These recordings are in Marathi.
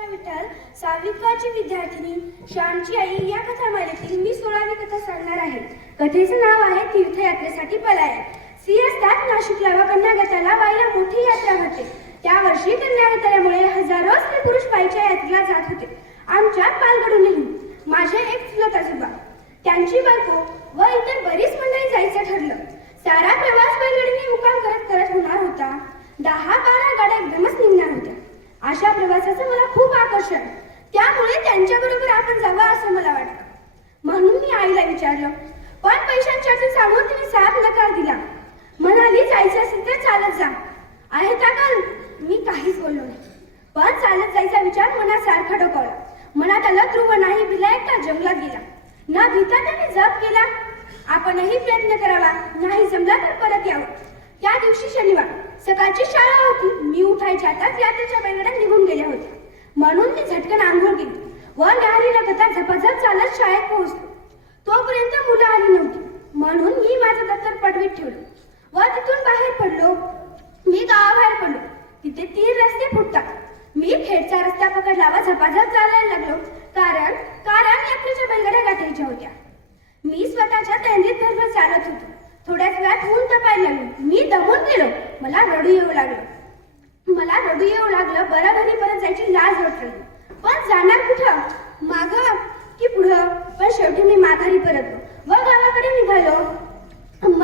विठ्ठल सहावीची विद्यार्थिनी श्यामची आई या कथामालेतील मी सोळावी कथा सांगणार आहे. कथेचं नाव आहे तीर्थयात्रेसाठी पलायन. सी असतात नाशिकला व कन्यागताला वाईला मोठी यात्रा होते त्या वर्षी कन्यागताल्यामुळे हजारो स्त्री पुरुष पायीच्या यात्रेला जात होते. आमच्या पालगडूनही माझे एक चुलत आजोबा. त्यांची बायको व इतर बरीच मंडळी जायचं ठरलं. सारा प्रवास बैलगाडीने मुकाम आकर्षण. त्यामुळे त्यांच्या बरोबर आपण जावं असं मला वाटलं म्हणून मी आईला विचारलं पण पैशांच्या सांगून तिने साफ नकार दिला. म्हणाली जायचं असेल तर चालत जा. आहे का काल मी काहीच बोललो नाही. पण चालत जायचा विचार मनात सारखा डोकावला. मनात आलं ध्रुव नाही भिला एकटा जंगलात गेला? ना भीता त्याने जप केला? आपणही प्रयत्न करावा. नाही जमला तर परत यावं. त्या दिवशी शनिवार. सकाळची शाळा होती. मी उठायच्या आताच यात्रेच्या बैलगाड्या निघून गेल्या होत्या. म्हणून मी झटकन आंघोळ केली. व लहरीला कथा झपाझप चालत शाळेत पोहोचलो. तोपर्यंत मुलं आली नव्हती. म्हणून मी माझं दप्तर पडवीत ठेवलं. व तिथून बाहेर पडलो. मी गावाबाहेर पडलो. तिथे तीन रस्ते फुटतात. मी खेडचा रस्ता पकडला व झपाझप चालायला लागलो. कारण कारण यात्रेच्या बैलगाड्या गाठायच्या होत्या. मी स्वतःच्या तैंदीत भरभर चालत होतो. थोड्याच वेळात ऊन तपायला लागलो. मी दमून गेलो. मला रडू येऊ लागलो. मला रडू येऊ लागलं बरं घरी परत जायची लाज वाटली पण जाणार कुठं? माग की पुढं? पण शेवटी मी माघारी परतलो. व गावाकडे निघालो.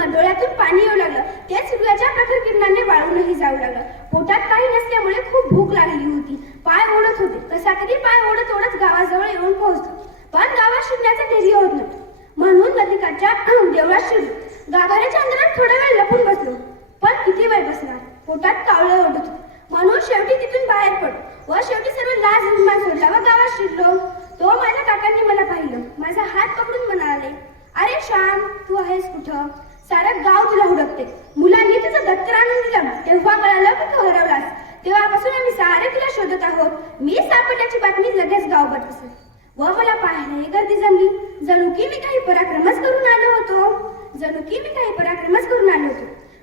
डोळ्यातून पाणी येऊ लागलं. तेच सूर्याच्या प्रखर किरणाने वाळूनही जाऊ लागलं. पोटात काही नसल्यामुळे खूप भूक लागली होती. पाय ओढत होते. कसा तरी पाय ओढत ओढत गावाजवळ येऊन पोहोचलो. पण गावात शिरण्याचं धैर्य होत नव्हतं. म्हणून नदीकाठच्या देवळात शिरलो. गाभाऱ्याच्या अंधारात थोडा वेळ लपून बसलो पण किती वेळ बसणार पोटात कावळे ओढत होते म्हणून शेवटी तिथून बाहेर पडलो व शेवटी सर्व लाज अभिमान सोडला. व गावात शिरलो. तो माझ्या काकांनी मला पाहिलं. माझा हात पकडून म्हणाले अरे श्याम तू आहेस कुठं? सारं गाव तुला हुडकते. मुलांनी तुझं दप्तर आणून दिलं. तेव्हा कळालं की तू हरवलास. तेव्हापासून आम्ही सारे तुला शोधत आहोत. मी सापडल्याची बातमी लगेच गाव पसरली. व मला पाहिले गर्दी जमली. जणू की मी काही पराक्रमच करून आलो होतो. जणू की मी काही पराक्रमच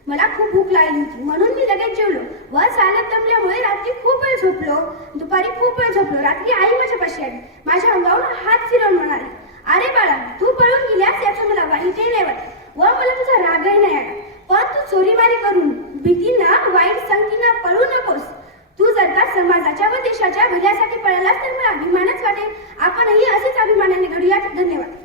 मला खूप भूक लागली होती. म्हणून मी लगेच जेवलो. व चालत दमल्यामुळे रात्री खूप वेळ झोपलो. दुपारी खूप वेळ झोपलो. रात्री आई माझ्या पाशी आली. माझ्या अंगावर हात फिरवून म्हणाले अरे बाळा तू पळून गेल्यास याचं मला वाईटही नाही वाटत. व मला तुझा रागही नाही आला. पण तू चोरीमारी करून भीतीनं वाईट संगतीनं पळू नकोस. तू जर का समाजाच्या व देशाच्या भल्यासाठी पळालास तर मला अभिमानच वाटेल. आपणही असेच अभिमानाने घडूयात. धन्यवाद.